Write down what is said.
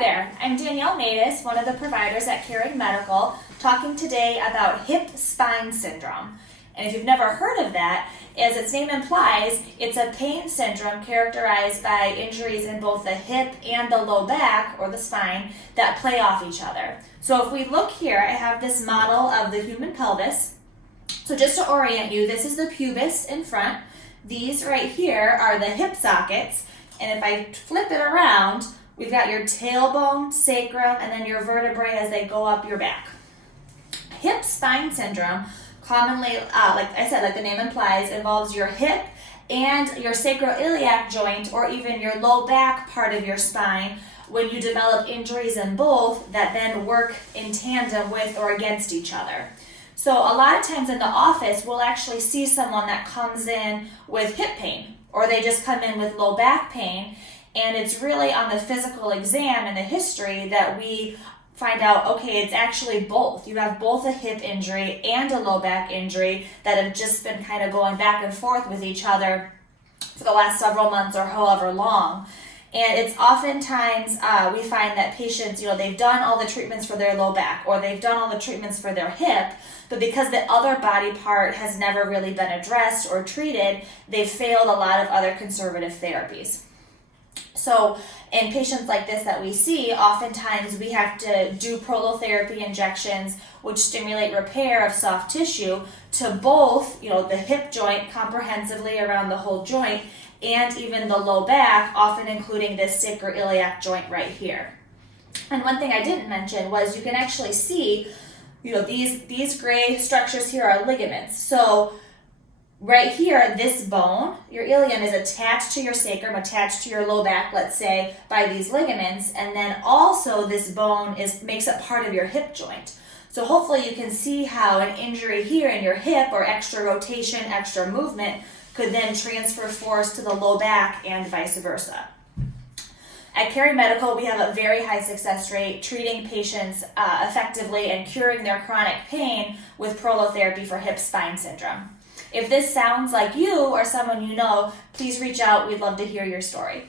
there, I'm Danielle Matias, one of the providers at Caring Medical, talking today about hip spine syndrome. And if you've never heard of that, as its name implies, it's a pain syndrome characterized by injuries in both the hip and the low back, or the spine, that play off each other. So if we look here, I have this model of the human pelvis. So just to orient you, this is the pubis in front. These right here are the hip sockets. And if I flip it around, we've got your tailbone, sacrum, and then your vertebrae as they go up your back. Hip spine syndrome commonly, like I said, like the name implies, involves your hip and your sacroiliac joint, or even your low back part of your spine, when you develop injuries in both that then work in tandem with or against each other. So a lot of times in the office, we'll actually see someone that comes in with hip pain, or they just come in with low back pain, and it's really on the physical exam and the history that we find out, okay, it's actually both. You have both a hip injury and a low back injury that have just been kind of going back and forth with each other for the last several months or however long. And it's oftentimes we find that patients, they've done all the treatments for their low back, or they've done all the treatments for their hip, but because the other body part has never really been addressed or treated, they've failed a lot of other conservative therapies. So in patients like this that we see, oftentimes we have to do prolotherapy injections, which stimulate repair of soft tissue to both, the hip joint comprehensively around the whole joint, and even the low back, often including this sacroiliac joint right here. And one thing I didn't mention was you can actually see, these gray structures here are ligaments. So right here, this bone, your ilium, is attached to your sacrum, attached to your low back, let's say, by these ligaments, and then also this bone makes up part of your hip joint. So hopefully you can see how an injury here in your hip, or extra rotation, extra movement, could then transfer force to the low back and vice versa. At Caring Medical, we have a very high success rate treating patients effectively and curing their chronic pain with prolotherapy for hip spine syndrome. If this sounds like you or someone you know, please reach out. We'd love to hear your story.